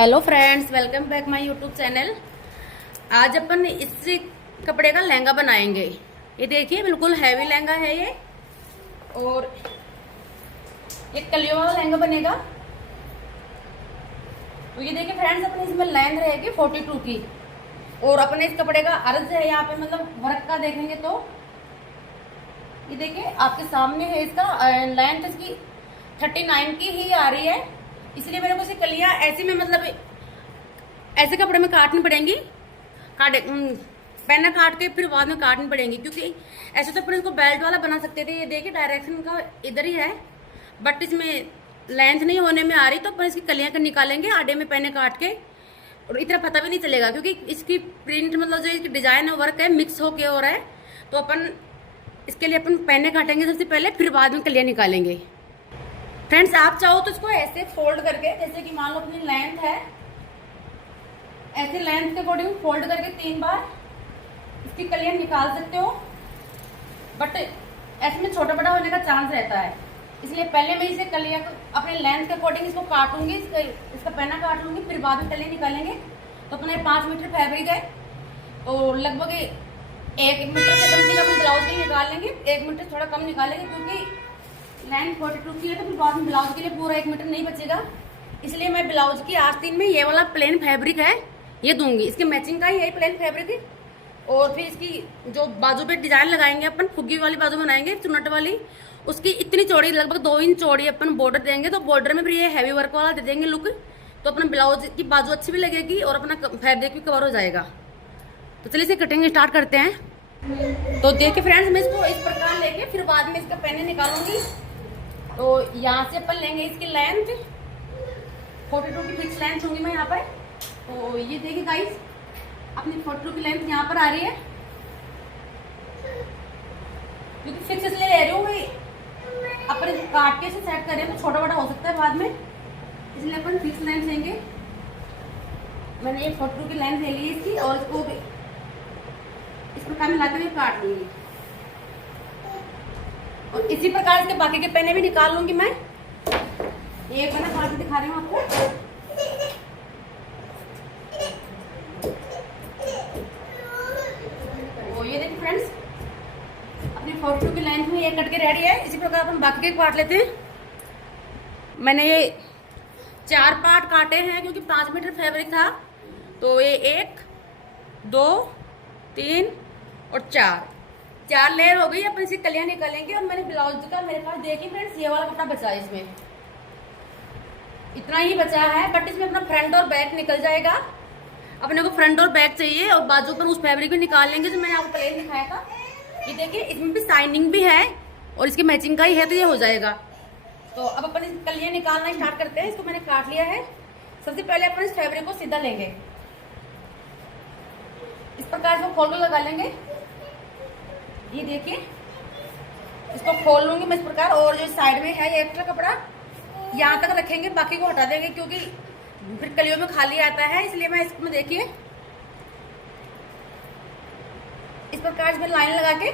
Hello friends, welcome back my YouTube channel. आज अपन इस कपड़े का लहंगा बनाएंगे। ये देखिए, बिल्कुल हैवी लहंगा है ये। और ये कलियों वाला लहंगा बनेगा। तो ये देखिए फ्रेंड्स, अपने इसमें लेंथ रहेगी 42 की। और अपने इस कपड़े का अर्ज है यहाँ पे, मतलब वर्क का देखेंगे तो ये देखिए आपके सामने है। इसका लेंथ इसकी 39 की ही आ रही है। इसलिए मेरे को इसे कलियां ऐसे में, मतलब ऐसे कपड़े में काटनी पड़ेंगी। पहना काट के फिर बाद में काटनी पड़ेंगी, क्योंकि ऐसे तो अपन इसको बेल्ट वाला बना सकते थे। ये देखिए डायरेक्शन का इधर ही है, बट इसमें लेंथ नहीं होने में आ रही, तो अपन इसकी कलियां निकालेंगे आधे में पहने काट के। और इतना पता भी नहीं चलेगा, क्योंकि इसकी प्रिंट, मतलब जो इसकी डिजाइन है, वर्क है, मिक्स होके हो रहा है। तो अपन इसके लिए अपन पहने काटेंगे सबसे पहले, फिर बाद में कलियां निकालेंगे। फ्रेंड्स, आप चाहो तो इसको ऐसे फोल्ड करके, जैसे कि मान लो अपनी लेंथ है, ऐसे लेंथ के अकॉर्डिंग फोल्ड करके 3 बार इसकी कलियां निकाल सकते हो। बट ऐसे में छोटा बड़ा होने का चांस रहता है, इसलिए पहले मैं इसे कलियां अपने लेंथ के अकॉर्डिंग इसको काटूंगी, इसका पहना काट लूंगी, फिर बाद में कलियां निकालेंगे। तो अपने 5 मीटर फैब्रिक है, तो लगभग 1 मीटर से समथिंग अपने ब्लाउज के लिए निकाल लेंगे। 1 मीटर थोड़ा कम निकालेंगे, क्योंकि लेंथ 42 की है, तो फिर बाद में ब्लाउज के लिए पूरा 1 मीटर नहीं बचेगा। इसलिए मैं ब्लाउज की आस्तीन में ये वाला प्लेन फैब्रिक है ये दूंगी। इसके मैचिंग का ही यही प्लेन फैब्रिक है। और फिर इसकी जो बाजू पे डिजाइन लगाएंगे अपन, फुग्गी वाली बाजू बनाएंगे, चुनट वाली, उसकी इतनी चौड़ी, लगभग 2 इंच चौड़ी अपन बॉर्डर देंगे। तो बॉर्डर में फिर ये हैवी वर्क वाला दे देंगे लुक। तो अपना ब्लाउज की बाजू अच्छी भी लगेगी और अपना फैब्रिक भी कवर हो जाएगा। तो चलिए इसे कटिंग स्टार्ट करते हैं। तो देखिए फ्रेंड्स, मैं इसको इस प्रकार लेके फिर बाद में इसका पहने निकालूंगी। तो यहाँ से अपन लेंगे इसकी लेंथ 42 की फिक्स लेंथ होंगी मैं यहाँ पर। तो ये देखिए गाइस, अपनी 42 की लेंथ यहाँ पर आ रही है, क्योंकि फिक्स इसलिए ले रही हूँ भाई, अपन काट के से सेट करें तो छोटा बड़ा हो सकता है बाद में, इसलिए अपन फिक्स लेंथ लेंगे। मैंने ये 42 की लेंथ ले ली है इसकी, और इसको इस प्रकार मिलाकर मैं काट लूंगी। और इसी प्रकार इसके बाकी के पहने भी निकाल लूंगी मैं। एक पहना काट के दिखा रही हूँ आपको। तो ये देखिए फ्रेंड्स, अपनी 42 की लेंथ में ये कट के रेडी है। इसी प्रकार अपन बाकी के काट लेते हैं। मैंने ये 4 पार्ट काटे हैं, क्योंकि 5 मीटर फैब्रिक था। तो ये 1 2 3 और 4 लेयर हो गई। अपन इसी कलियां निकालेंगे। और मैंने ब्लाउज का, मेरे पास देखिए फ्रेंड्स, ये वाला कपड़ा बचा है, इसमें इतना ही बचा है। बट इसमें अपना फ्रंट और बैक निकल जाएगा। अपने को फ्रंट और बैक चाहिए, और बाजू पर उस फैब्रिक भी निकाल लेंगे जो मैंने आपको प्लेन दिखाया था। ये देखिए, इसमें भी शाइनिंग भी है और इसकी मैचिंग का ही है, तो ये हो जाएगा। तो अब अपन इस कलियां निकालना स्टार्ट करते हैं। इसको मैंने काट लिया है। सबसे पहले अपन इस फैब्रिक को सीधा लेंगे, इस प्रकार से खोल लगा लेंगे। ये देखिए, इसको खोल लूंगी मैं इस प्रकार। और जो साइड में है ये एक्स्ट्रा कपड़ा यहाँ तक रखेंगे, बाकी को हटा देंगे, क्योंकि फिर कलियों में खाली आता है। इसलिए मैं इसमें देखिए इस प्रकार इसमें लाइन लगा के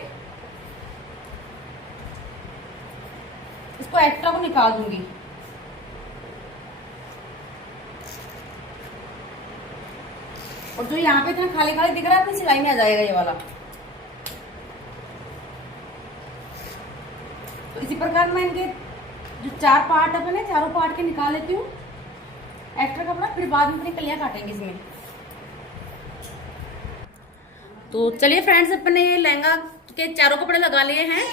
इसको एक्स्ट्रा को निकाल दूंगी। और जो यहाँ पे इतना खाली खाली दिख रहा है, अपनी सिलाई में आ जाएगा ये वाला। तो इसी प्रकार मैं इनके जो 4 पार्ट अपने, चारों पार्ट के निकाल लेती हूँ एक्स्ट्रा कपड़ा, फिर बाद में अपनी कलियां काटेंगे इसमें। तो चलिए फ्रेंड्स, अपने लहंगा के चारों कपड़े लगा लिए हैं।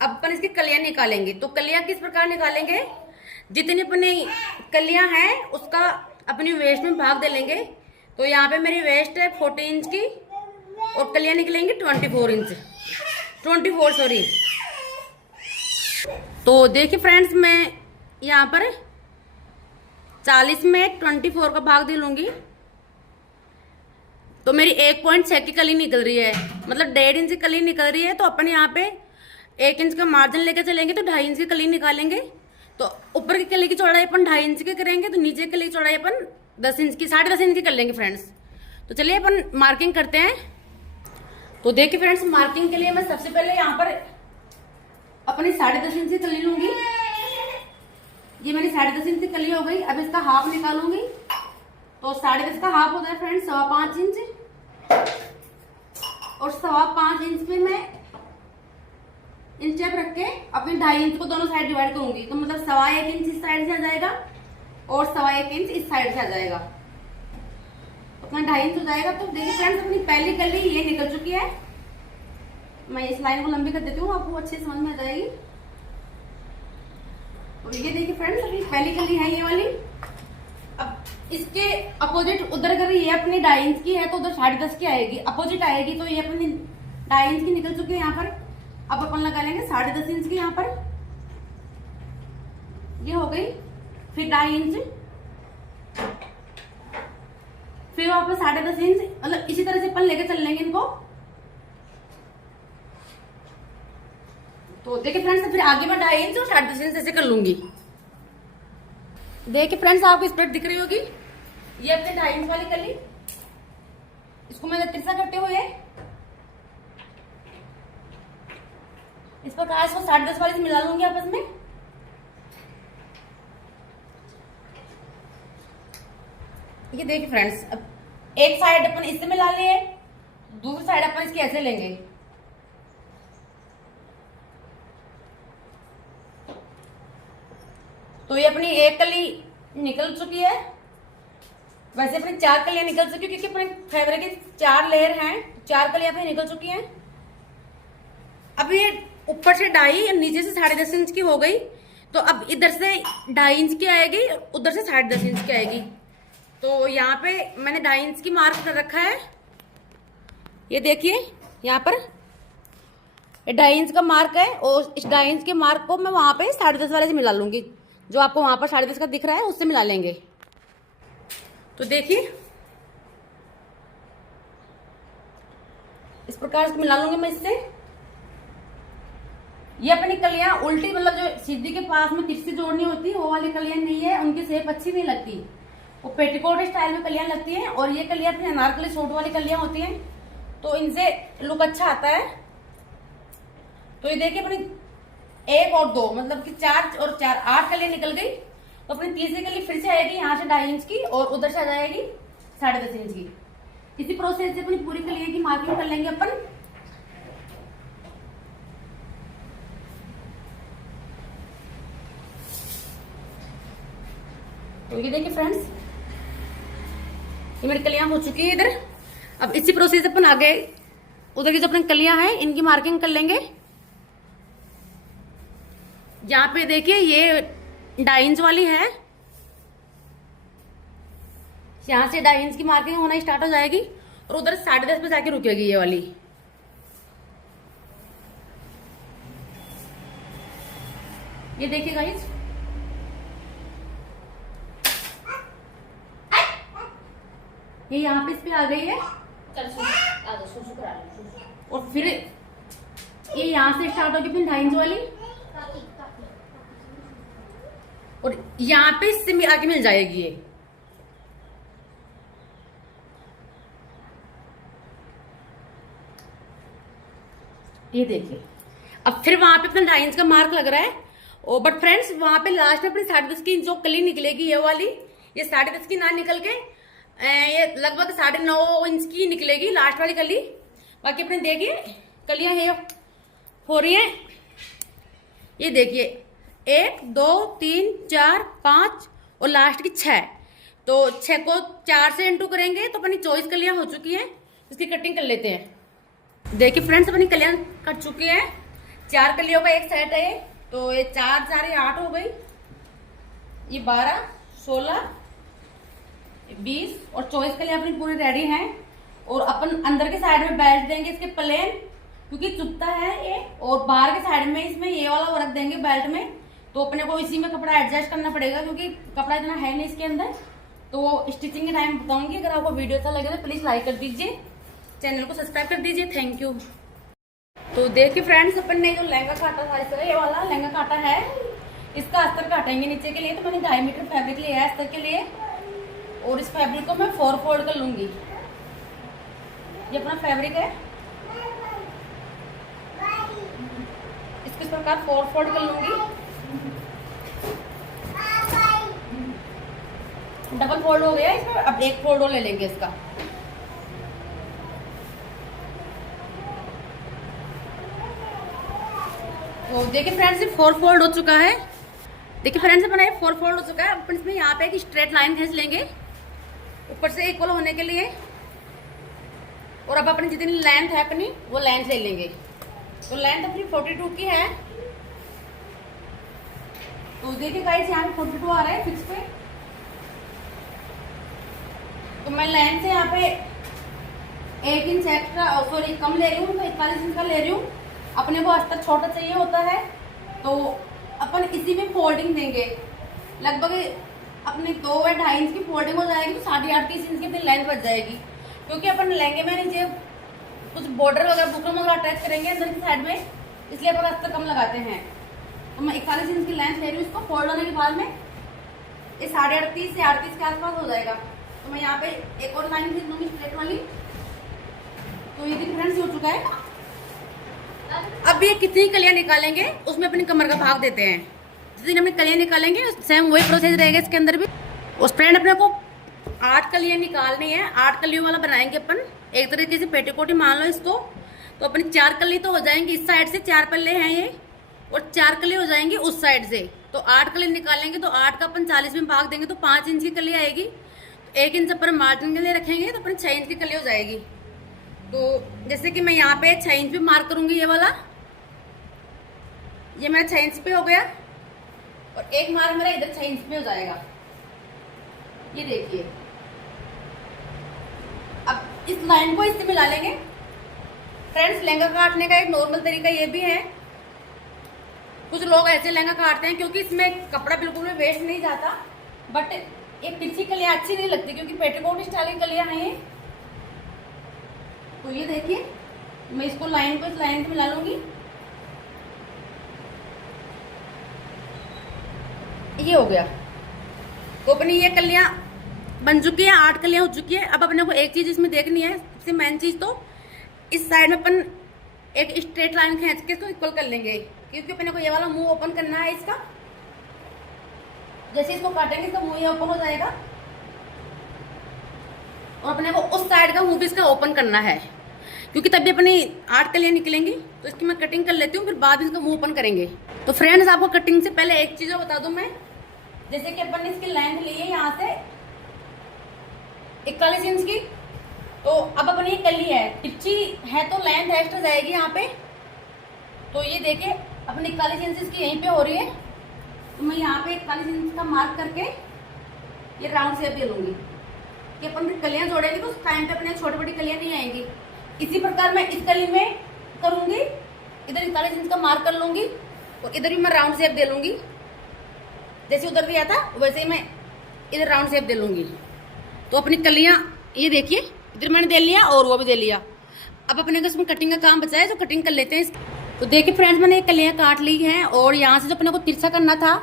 अब अपन इसकी कलियां निकालेंगे। तो कलियां किस प्रकार निकालेंगे, जितनी अपनी कलियां हैं उसका अपनी वेस्ट में भाग दे लेंगे। तो यहाँ पे मेरी वेस्ट है 40 इंच की, और कलियां निकलेंगी 24 सॉरी। तो देखिए फ्रेंड्स, मैं यहाँ पर 40 में 24 का भाग दे लूंगी। तो मेरी 1.6 की कली निकल रही है, मतलब 1.5 इंच की कली निकल रही है। तो अपन यहाँ पे 1 इंच का मार्जिन लेके चलेंगे, तो 2.5 इंच की कली निकालेंगे। तो ऊपर की कली की चौड़ाई अपन 2.5 इंच की करेंगे, तो नीचे की कली की चौड़ाई अपन 10 इंच की, 10.5 इंच की कर लेंगे फ्रेंड्स। तो चलिए अपन मार्किंग करते हैं। तो देखिए फ्रेंड्स, मार्किंग के लिए मैं सबसे पहले यहाँ पर अपनी 10.5 इंच की कली लूंगी। ये मेरी 10.5 इंच की कली हो गई। अब इसका हाफ निकालूंगी तो 10.5 का हाफ होता है फ्रेंड्स 5.25 इंच, और 5.25 इंच पे मैं इंचेप रख के अपने 2.5 इंच को दोनों साइड डिवाइड करूंगी। तो मतलब 1.25 इंच इस साइड से आ जाएगा और 1.25 इंच इस साइड से आ जाएगा, तो अपना 2.5 इंच हो जाएगा। तो देखिए फ्रेंड्स अपनी पहली कली ये निकल चुकी है। मैं इस लाइन को लंबी कर देती हूँ, आपको अच्छे समझ में आ जाएगी। और ये देखिए फ्रेंड्स अपनी पहली कली है ये वाली। अब इसके अपोजिट उधर अगर ये अपनी 2.5 इंच की है तो उधर 10.5 की आएगी, अपोजिट आएगी। तो ये अपनी 2.5 इंच की निकल चुकी है यहाँ पर। अब अपन लगा लेंगे 10.5 इंच की यहाँ पर, ये हो गई। फिर 2.5 इंच, फिर वापस 10.5 इंच, मतलब इसी तरह से अपन लेके चल लेंगे इनको। तो देखिए फ्रेंड्स फिर आगे मैं 2.5 इंच और 10.5 इंच ऐसे कर लूंगी। देखिए फ्रेंड्स आपको स्प्रेड दिख रही होगी, ये अपने 2.5 इंच वाली कली, इसको मैंने तिरछा करते हुए इस प्रकार इसको 10.5 वाली से मिला लूंगी आपस में। ये देखिए फ्रेंड्स अब एक साइड अपन इससे मिला लिए, दूसरी साइड अपन इसकी ऐसे लेंगे। तो ये अपनी एक कली निकल चुकी है। वैसे अपनी 4 कलियां निकल चुकी है क्योंकि अपने फैब्रिक की 4 लेयर हैं, 4 कलियां अपनी निकल चुकी हैं। अब ये ऊपर से 2.5 और नीचे से 10.5 इंच की हो गई। तो अब इधर से 2.5 इंच की आएगी, उधर से 10.5 इंच की आएगी। तो यहाँ पे मैंने 2.5 इंच की मार्क कर रखा है, ये देखिए यहाँ पर 2.5 इंच का मार्क है, और इस 2.5 इंच के मार्क को मैं वहां पे 10.5 वाले से मिला लूंगी। जो आपको वहां पर 10.5 का दिख रहा है उससे मिला लेंगे। तो देखिए इस प्रकार से मिला लूंगी मैं इससे। ये अपनी कलियां उल्टी, मतलब जो सीधी के पास में तिरछी जोड़नी होती है वो वाली कलियां नहीं है, उनकी शेप अच्छी नहीं लगती। वो पेटीकोट स्टाइल में कलियां लगती हैं, और ये कलियां अपनी अनारकली सूट वाली कलियां होती हैं, तो इनसे लुक अच्छा आता है। तो ये देखिए अपनी 1 और 2 मतलब कि 4 और 4 8 कलियां निकल गई। तो अपनी तीसरी कली फिर से आएगी यहाँ से 2.5 इंच की, और उधर से आ जाएगी 10.5 इंच की। इसी प्रोसेस से अपनी पूरी कलियां की मार्किंग कर लेंगे अपन। तो ये देखिए फ्रेंड्स ये मेरी कलियां हो चुकी है इधर। अब इसी प्रोसेस अपन आगे उधर की जो अपनी कलियां हैं इनकी मार्किंग कर लेंगे। यहाँ पे देखिए ये 2.5 इंच वाली है, यहां से 2.5 इंच की मार्किंग होना स्टार्ट हो जाएगी, और उधर 10.5 पे जाके रुकेगी ये वाली। ये देखिए गाइस ये यहाँ पे इस पे आ गई है। और फिर ये यहाँ से स्टार्ट होगी फिर 2.5 इंच वाली, और यहाँ पे इससे आगे मिल जाएगी ये देखिए। अब फिर वहां पे अपना 2.5 इंच का मार्क लग रहा है, और बट फ्रेंड्स वहां पे लास्ट में अपनी 10.5 की जो कली निकलेगी ये वाली, ये 10.5 की ना निकल के ये लगभग 9.5 इंच की निकलेगी लास्ट वाली कली। बाकी अपने देखिए कलियां ये हो रही हैं, ये देखिए 1 2 3 4 5 और लास्ट की 6। तो 6 को 4 से इंटू करेंगे तो अपनी 24 कलियां हो चुकी हैं। इसकी कटिंग कर लेते हैं। देखिए फ्रेंड्स अपनी कलियां कट चुकी हैं, 4 कलियों का एक सेट है। तो ये 4 4 ये 8 हो गई, ये 12 16 20 और 24 कलियां अपनी पूरी रेडी हैं। और अपन अंदर के साइड में बेल्ट देंगे इसके प्लेन, क्योंकि चुभता है ये, और बाहर के साइड में इसमें ये वाला वर्क देंगे बेल्ट में। तो अपने को इसी में कपड़ा एडजस्ट करना पड़ेगा, क्योंकि कपड़ा इतना है नहीं इसके अंदर। तो स्टिचिंग के टाइम बताऊंगी। अगर आपको वीडियो अच्छा लगे तो प्लीज लाइक कर दीजिए, चैनल को सब्सक्राइब कर दीजिए। Thank you. तो देखिए फ्रेंड्स अपन ने जो लहंगा काटा था इसका, ये वाला लहंगा काटा है, इसका अस्तर काटेंगे नीचे के लिए। तो मैंने 2.5 मीटर फैब्रिक लिया है अस्तर के लिए, और इस फैब्रिक को मैं 4 फोल्ड कर लूंगी। ये अपना फैब्रिक है, इसको इस प्रकार 4 फोल्ड कर लूंगी। डबल फोल्ड हो गया इसमें, अब एक फोल्ड और ले लेंगे इसका। तो देखिए फ्रेंड्स, ये 4 फोल्ड हो चुका है। देखिए फ्रेंड्स, अपना ये 4 फोल्ड हो चुका है। अपन इसमें यहाँ पे एक स्ट्रेट लाइन खींच लेंगे ऊपर से इक्वल होने के लिए, और अब अपनी जितनी लेंथ है अपनी वो लेंथ ले लेंगे। तो लेंथ अपनी 42 की है। तो देखिए गाइस, यहाँ पे 42 आ रहा है फिक्स पे। तो मैं लेंथ से यहाँ पे 1 इंच एक्स्ट्रा, सॉरी कम ले रही हूँ, तो 41 इंच का ले रही हूँ। अपने को अस्तर छोटा चाहिए होता है, तो अपन इसी में फोल्डिंग देंगे। लगभग अपने 2 या 2.5 इंच की फोल्डिंग हो जाएगी, तो 38.5 इंच की अपनी लेंथ बच जाएगी। क्योंकि अपन लहंगे में नीचे कुछ बॉर्डर वगैरह बुकरम वगैरह अटैच करेंगे अंदर की साइड में, इसलिए अपन अस्तर कम लगाते हैं। तो मैं 41 इंच की लेंथ ले रही हूँ। इसको फोल्ड होने के बाद में ये 38.5 से 38 के आसपास हो जाएगा। तो मैं यहाँ पे एक और लाइन खींच दूंगी स्ट्रेट वाली। तो ये डिफरेंस हो चुका है। अब ये कितनी कलियां निकालेंगे उसमें अपनी कमर का भाग देते हैं। जिस दिन अपनी कलियां निकालेंगे सेम वही प्रोसेस रहेगा इसके अंदर भी। उस फ्रेंड अपने को 8 कलियां निकालनी है। 8 कलियों वाला बनाएंगे अपन, एक तरीके से पेटीकोट ही मान लो इसको। तो अपनी 4 कली तो हो जाएंगी इस साइड से, 4 पल्ले हैं ये, और 4 कली हो जाएंगी उस साइड से। तो 8 कली निकालेंगे, तो 8 का अपन 40 में भाग देंगे तो 5 इंच की कली आएगी। 1 इंच अपन मार्जिन के लिए रखेंगे, तो अपन 6 इंच की कली हो जाएगी। तो जैसे कि मैं यहाँ पे 6 इंच पे मार्क करूंगी, ये वाला, ये मेरा 6 इंच पे हो गया, और एक मार्क मेरा इधर 6 इंच पे हो जाएगा। ये देखिए, अब इस लाइन को इससे मिला लेंगे। फ्रेंड्स, लहंगा काटने का एक नॉर्मल तरीका ये भी है। कुछ लोग ऐसे लहंगा काटते हैं क्योंकि इसमें कपड़ा बिल्कुल भी वेस्ट नहीं जाता, बट ये तिरछी कलियां अच्छी नहीं लगती क्योंकि पेटीकोट स्टाइल की कलियां हैं ये। तो ये देखिए, मैं इसको लाइन को इस लाइन से मिला लूंगी। ये हो गया। तो अपनी ये कलियां बन चुकी है, 8 कलियां हो चुकी है। अब अपने को एक चीज इसमें देखनी है, सबसे मेन चीज, तो इस साइड में अपन एक स्ट्रेट लाइन खींच के इसको इक्वल कर लेंगे, क्योंकि अपने को ये वाला मुंह ओपन करना है इसका। जैसे इसको काटेंगे इसका मुंह ये ओपन हो जाएगा, और अपने को उस साइड का मुंह भी इसका ओपन करना है, क्योंकि तभी अपनी 8 कलियां निकलेंगी। तो इसकी मैं कटिंग कर लेती हूँ, फिर बाद में इसका मुंह ओपन करेंगे। तो फ्रेंड्स, आपको कटिंग से पहले एक चीज बता दूं मैं, जैसे कि अपन ने इसकी लेंथ ली है यहाँ से 41 इंच की। तो अब अपनी ये कली है, तिरछी है तो लेंथ एक्स्ट्रा जाएगी यहाँ पे। तो ये देखिए, अपनी 41 इंच की यहीं पे हो रही है। तो मैं यहाँ पे 41 इंच का मार्क करके ये राउंड शेप दे लूंगी कि अपन फिर कलियां जोड़ेंगे तो उस टाइम पे अपने छोटी बड़ी कलियां नहीं आएंगी। इसी प्रकार मैं इस कली में करूंगी, इधर 41 इंच का मार्क कर लूंगी, और इधर भी मैं राउंड शेप दे लूंगी। जैसे उधर भी आता वैसे ही मैं इधर राउंड शेप दे लूंगी। तो अपनी कलियां ये देखिए, इधर मैंने दे लिया और वो भी दे लिया। अब अपने को इसमें कटिंग का काम बचा है, तो कटिंग कर लेते हैं। तो देखिए फ्रेंड्स, मैंने ये कलियां काट ली हैं, और यहाँ से जो अपने को तिरछा करना था,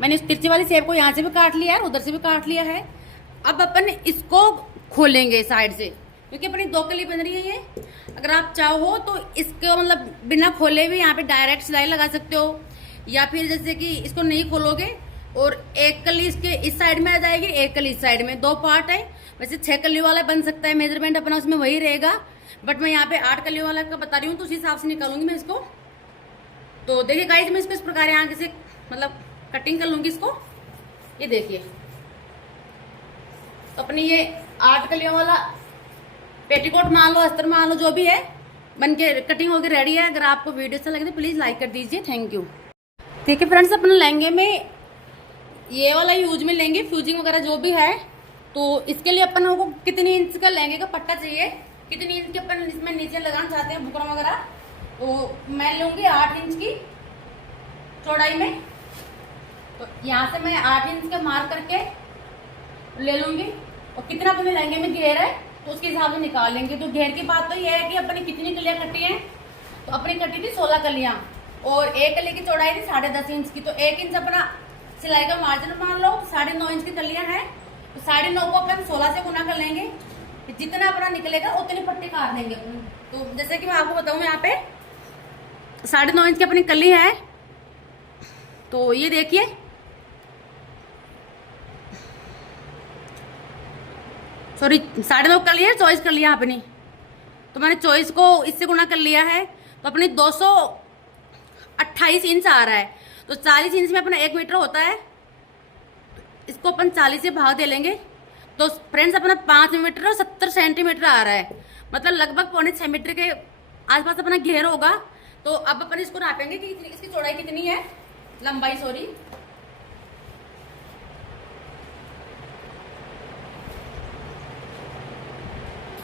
मैंने इस तिरछी वाली शेप को यहाँ से भी काट लिया है, उधर से भी काट लिया है। अब अपन इसको खोलेंगे साइड से, क्योंकि अपनी 2 कली बन रही है ये। अगर आप चाहो तो इसको मतलब बिना खोले भी यहाँ पे डायरेक्ट सिलाई लगा सकते हो, या फिर जैसे कि इसको नहीं खोलोगे और एक कली इसके इस साइड में आ जाएगी, एक कली इस साइड में, 2 पार्ट है। वैसे 6 कलियों वाला बन सकता है, मेजरमेंट अपना उसमें वही रहेगा, बट मैं यहाँ पे 8 कलियों वाला का बता रही हूँ, तो उसी हिसाब से निकालूंगी मैं इसको। तो देखिए गाइस, मैं इसको इस प्रकार यहाँ से मतलब कटिंग कर लूंगी इसको। ये देखिए, तो अपनी ये 8 कलियों वाला पेटीकोट मान लो, अस्तर मान लो, जो भी है, बन के कटिंग होकर रेडी है। अगर आपको वीडियो अच्छा लगे तो प्लीज लाइक कर दीजिए। Thank you. देखिए फ्रेंड्स, अपने लहंगे में ये वाला यूज में लेंगे, फ्यूजिंग वगैरह जो भी है। तो इसके लिए अपन को कितनी इंच का लहंगे का पट्टा चाहिए, कितनी इंच के अपन इसमें नीचे लगाना चाहते हैं बुकरम वगैरह, तो मैं लूंगी 8 इंच की चौड़ाई में। तो यहाँ से मैं 8 इंच का मार्क करके ले लूंगी, और कितना अपने लहंगे में घेर है तो उसके हिसाब से निकाल लेंगे। तो घेर की बात तो यह है कि अपने कितनी कलियां कटी हैं, तो अपनी कटी थी 16 कलियां, और एक कली की चौड़ाई थी 10.5 इंच की। तो 1 इंच अपना सिलाई का मार्जिन मान लो, 9.5 इंच की कलियां हैं, तो 9.5 को अपन 16 से गुना कर लेंगे, जितना अपना निकलेगा उतनी पट्टी काट देंगे अपनी। तो जैसे कि मैं आपको बताऊं, यहाँ पे 9.5 इंच की अपनी कली है। तो ये देखिए, सॉरी 9.5 कर लिया, चॉइस कर लिया अपनी। तो मैंने चॉइस को इससे गुना कर लिया है, तो अपनी 228 इंच आ रहा है। तो 40 इंच में अपना 1 मीटर होता है, इसको अपन 40 से भाग दे लेंगे। तो फ्रेंड्स अपना 5 मीटर और 70 सेंटीमीटर आ रहा है, मतलब लगभग 5.25 मीटर के आसपास अपना घेर होगा। तो अब अपन इसको नापेंगे कि इसकी चौड़ाई कितनी है, लंबाई सॉरी।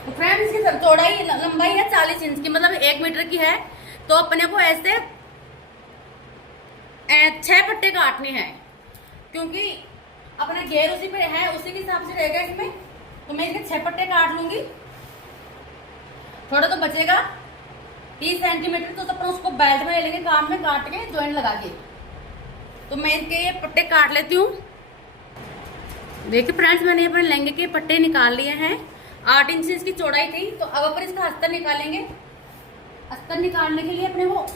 तो फ्रेंड्स इसकी चौड़ाई लंबाई है 40 इंच की, मतलब 1 मीटर की है। तो अपने को ऐसे 6 पट्टे काटने हैं, क्योंकि अपने घेर उसी पे है, उसी के हिसाब से रहेगा इसमें। तो मैं इसके 6 पट्टे काट लूंगी, थोड़ा तो बचेगा 30 सेंटीमीटर। तो अपन उसको बेल्ट में ले लेंगे, काम में काट के जॉइंट लगा के। तो मैं इनके ये पट्टे काट लेती हूँ। देखिए फ्रेंड्स, मैंने अपने लहंगे के पट्टे निकाल लिए हैं। 8 इंच इसकी चौड़ाई थी। तो अब अपन इसका अस्तर निकालेंगे। अस्तर निकालने के लिए अपने को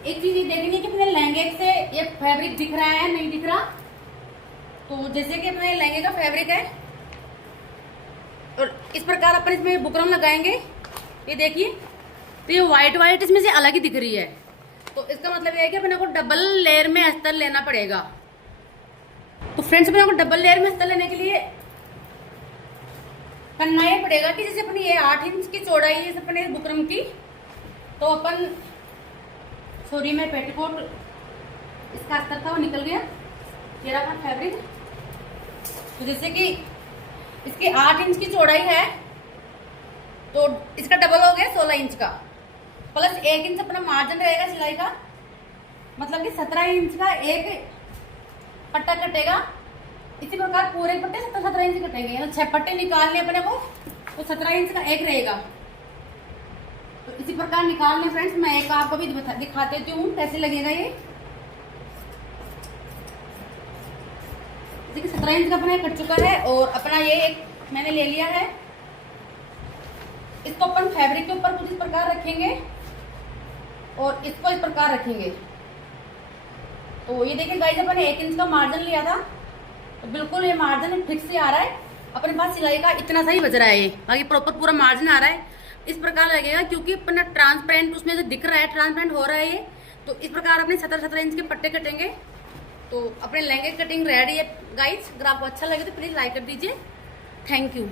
एक चीज देखनी है कि अपने लहंगे से ये फैब्रिक दिख रहा है नहीं दिख रहा। तो जैसे कि अपने लहंगे का फैब्रिक है, और इस प्रकार अपन इसमें बुकरम लगाएंगे। ये देखिए, तो ये व्हाइट इसमें से अलग ही दिख रही है। तो इसका मतलब ये है कि अपने को डबल लेयर में अस्तर लेना पड़ेगा। तो फ्रेंड्स, अपने को डबल लेयर में अस्तर लेने के लिए करना ये पड़ेगा कि जैसे अपनी ये 8 इंच की चौड़ाई है अपने बुकरम की, तो अपन सॉरी मैं पेटीकोट इसका अस्तर था वो निकल गया, ये रहा अपना फैब्रिक। तो जैसे कि इसकी 8 इंच की चौड़ाई है, तो इसका डबल हो गया 16 इंच का, प्लस 1 इंच अपना मार्जिन रहेगा सिलाई का, मतलब कि 17 इंच का एक पट्टा कटेगा। इसी प्रकार पूरे पट्टे 17 इंच कटेंगे, यानी 6 पट्टे निकालने अपने को, तो 17 इंच का एक रहेगा। तो इसी प्रकार निकालने फ्रेंड्स, मैं एक आपको भी दिखा देती हूँ कैसे लगेगा ये। देखिए 17 इंच का अपना कट चुका है, और अपना ये एक मैंने ले लिया है। इसको अपन फैब्रिक के ऊपर कुछ इस प्रकार रखेंगे और इसको इस प्रकार रखेंगे। तो ये देखिए गाइस, अपन 1 इंच का मार्जिन लिया था, तो बिल्कुल ये मार्जिन फिक्स से आ रहा है। अपने पास सिलाई का इतना सा ही बच रहा है, ये बाकी प्रॉपर पूरा मार्जिन आ रहा है। इस प्रकार लगेगा, क्योंकि अपना ट्रांसपेरेंट उसमें जो दिख रहा है, ट्रांसपेरेंट हो रहा है ये। तो इस प्रकार अपने 17 इंच के पट्टे कटेंगे। तो अपने लहंगे कटिंग रेडी है गाइस। अगर आपको अच्छा लगे तो प्लीज लाइक कर दीजिए। Thank you.